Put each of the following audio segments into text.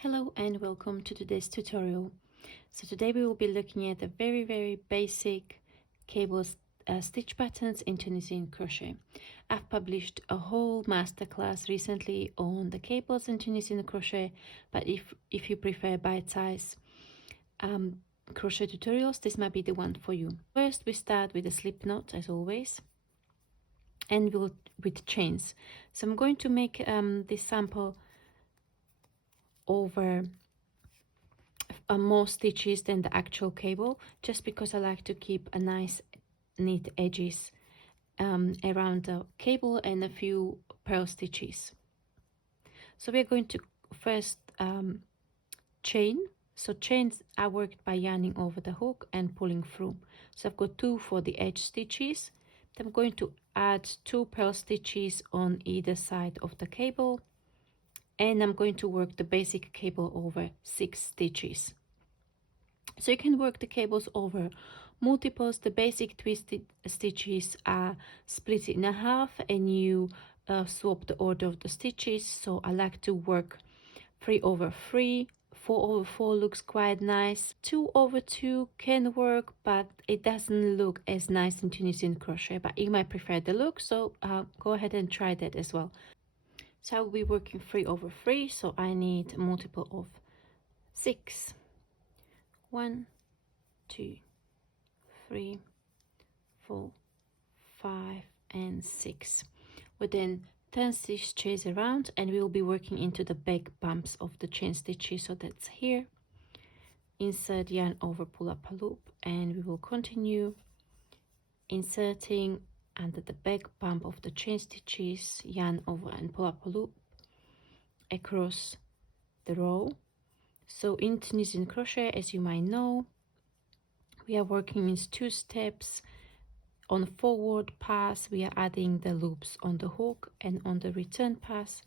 Hello and welcome to today's tutorial. So today we will be looking at the very basic cable stitch patterns in Tunisian crochet. I've published a whole masterclass recently on the cables in Tunisian crochet, but if you prefer bite-size crochet tutorials, this might be the one for you. First we start with a slip knot as always, and with chains. So I'm going to make this sample over more stitches than the actual cable, just because I like to keep a nice neat edges around the cable and a few purl stitches. So we're going to first chain. So chains are worked by yarning over the hook and pulling through. So I've got 2 for the edge stitches. Then I'm going to add 2 purl stitches on either side of the cable, and I'm going to work the basic cable over 6 stitches. So you can work the cables over multiples. The basic twisted stitches are split in a half, and you swap the order of the stitches. So I like to work 3 over 3, 4 over 4 looks quite nice, 2 over 2 can work, but it doesn't look as nice in Tunisian crochet, but you might prefer the look, so go ahead and try that as well. So I'll be working 3 over 3, so I need a multiple of 6. 1, 2, 3, 4, 5, and 6. We then turn stitches around, and we will be working into the back bumps of the chain stitches. So that's here. Insert yarn over, pull up a loop, and we will continue inserting under the back bump of the chain stitches, yarn over and pull up a loop across the row. So in Tunisian crochet, as you might know, we are working in 2 steps. On the forward pass, we are adding the loops on the hook, and on the return pass,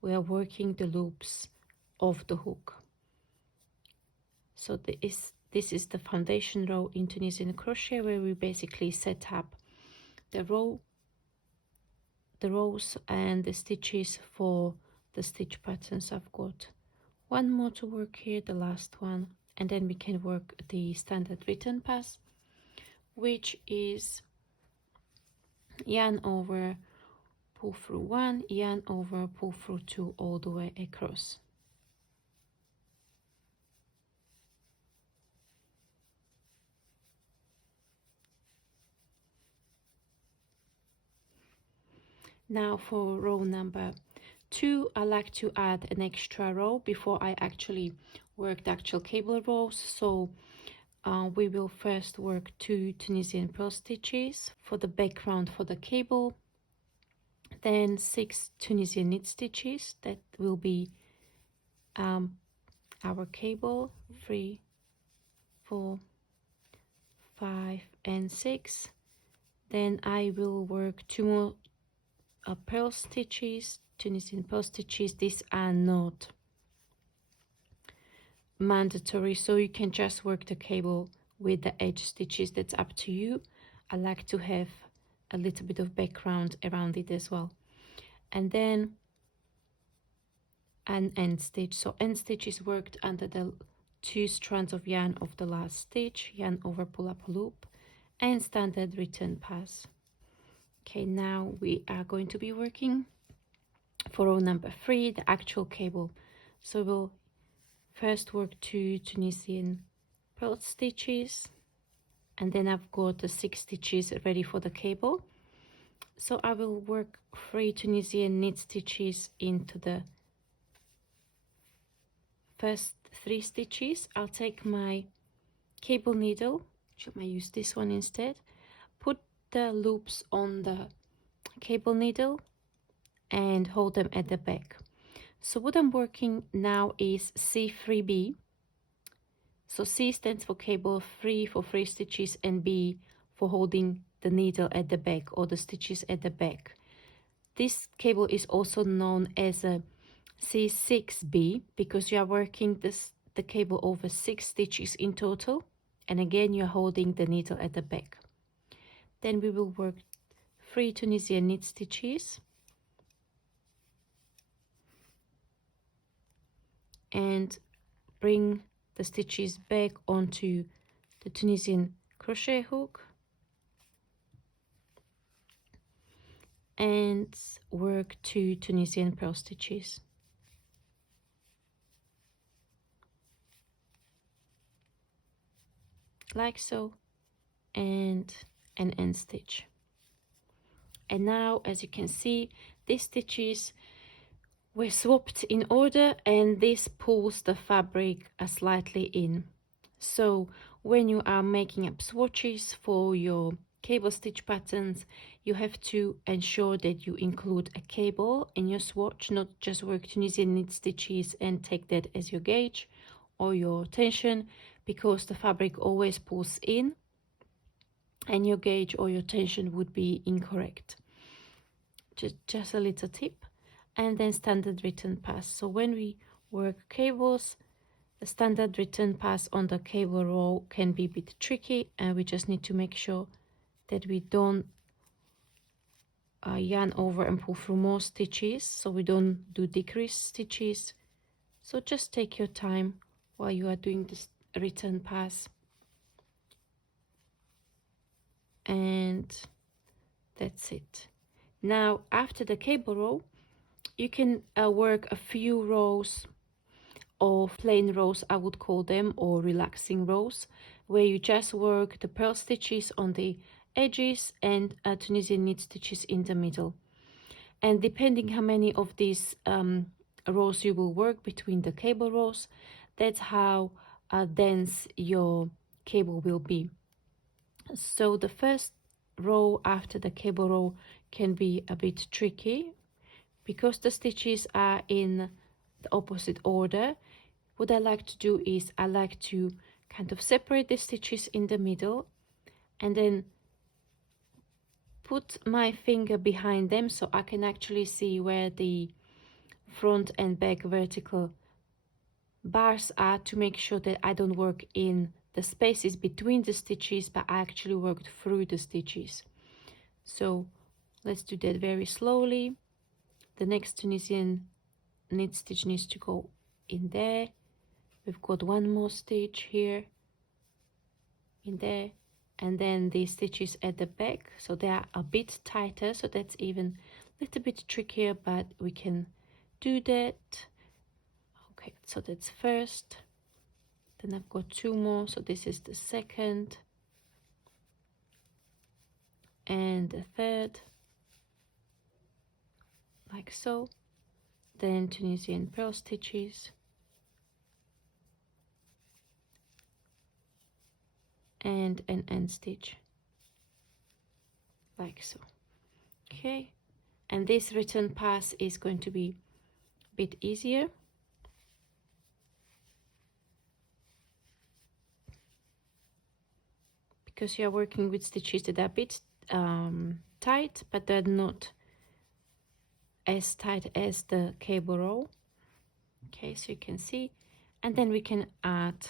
we are working the loops of the hook. So this is the foundation row in Tunisian crochet, where we basically set up the rows and the stitches for the stitch patterns. I've got 1 more to work here, the last one, and then we can work the standard return pass, which is yarn over, pull through 1, yarn over, pull through 2, all the way across. Now for row number 2, I like to add an extra row before I actually work the actual cable rows. So we will first work 2 Tunisian purl stitches for the background for the cable, then 6 Tunisian knit stitches. That will be our cable, 3, 4, 5, and 6. Then I will work 2 more purl stitches, Tunisian purl stitches. These are not mandatory, so you can just work the cable with the edge stitches. That's up to you. I like to have a little bit of background around it as well. And then an end stitch. So end stitch is worked under the 2 strands of yarn of the last stitch, yarn over, pull up a loop, and standard return pass. Okay, now we are going to be working for row number 3, the actual cable. So we'll first work 2 Tunisian purl stitches, and then I've got the 6 stitches ready for the cable. So I will work 3 Tunisian knit stitches into the first 3 stitches. I'll take my cable needle, I might use this one instead, put the loops on the cable needle and hold them at the back. So what I'm working now is C3B. So C stands for cable, 3 for 3 stitches, and B for holding the needle at the back, or the stitches at the back. This cable is also known as a C6B because you are working the cable over 6 stitches in total, and again you're holding the needle at the back. Then we will work 3 Tunisian knit stitches, and bring the stitches back onto the Tunisian crochet hook and work 2 Tunisian purl stitches like so, and an end stitch. And now, as you can see, these stitches were swapped in order, and this pulls the fabric slightly in. So when you are making up swatches for your cable stitch patterns, you have to ensure that you include a cable in your swatch, not just work Tunisian knit stitches and take that as your gauge or your tension, because the fabric always pulls in and your gauge or your tension would be incorrect. Just a little tip. And then standard return pass. So when we work cables, the standard return pass on the cable row can be a bit tricky, and we just need to make sure that we don't yarn over and pull through more stitches, so we don't do decrease stitches. So just take your time while you are doing this return pass. And that's it. Now after the cable row, you can work a few rows of plain rows, I would call them, or relaxing rows, where you just work the purl stitches on the edges and Tunisian knit stitches in the middle. And depending how many of these rows you will work between the cable rows, that's how dense your cable will be. So the first row after the cable row can be a bit tricky because the stitches are in the opposite order. What I like to do is I like to kind of separate the stitches in the middle and then put my finger behind them so I can actually see where the front and back vertical bars are, to make sure that I don't work in the spaces between the stitches, but I actually worked through the stitches. So let's do that very slowly. The next Tunisian knit stitch needs to go in there. We've got one more stitch here, in there, and then the stitches at the back, so they are a bit tighter, so that's even a little bit trickier, but we can do that. Okay, so that's first, then I've got 2 more, so this is the second and the third, like so. Then Tunisian purl stitches and an end stitch, like so. Okay, and this return pass is going to be a bit easier because you are working with stitches that are a bit tight, but they're not as tight as the cable row. Okay, so you can see, and then we can add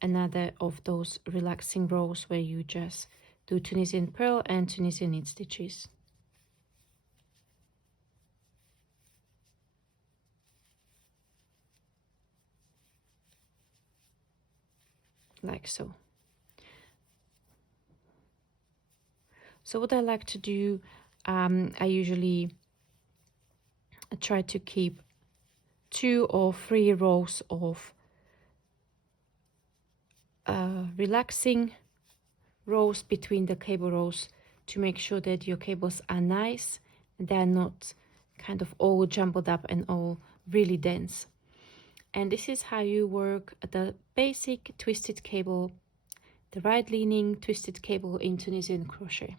another of those relaxing rows where you just do Tunisian purl and Tunisian knit stitches, like so. So what I like to do, I usually try to keep 2 or 3 rows of relaxing rows between the cable rows to make sure that your cables are nice, they're not kind of all jumbled up and all really dense. And this is how you work the basic twisted cable, the right leaning twisted cable in Tunisian crochet.